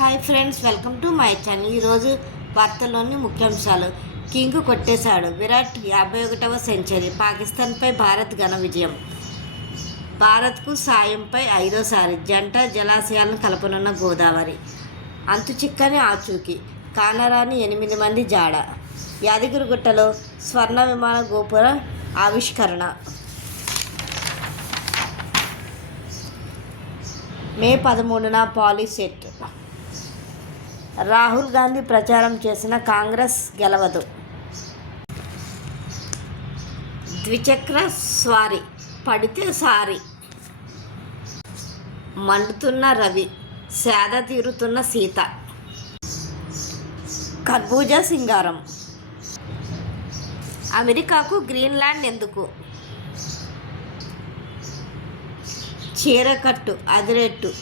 Hi friends, welcome to my channel. ఈరోజు వార్తల్లోని ముఖ్యాంశాలు. కింగ్ కొట్టేశాడు, విరాట్ 51వ సెంచరీ. పాకిస్తాన్పై భారత్ ఘన విజయం. భారత్కు సాయంపై 5వసారి జంట జలాశయాలను కలపనున్న గోదావరి. అంతుచిక్కని ఆచూకీ, కానరాని 8 మంది జాడ. యాదగిరిగుట్టలో స్వర్ణ విమాన గోపుర ఆవిష్కరణ. మే 13న పాలీసెట్. రాహుల్ గాంధీ ప్రచారం చేసిన కాంగ్రెస్ గెలవదు. ద్విచక్ర స్వారీ పడితే సారి. మండుతున్న రవి, సేద తీరుతున్న సీత. కర్బూజా సింగారం. అమెరికాకు గ్రీన్లాండ్ ఎందుకు? చీరకట్టు అదిరెట్టు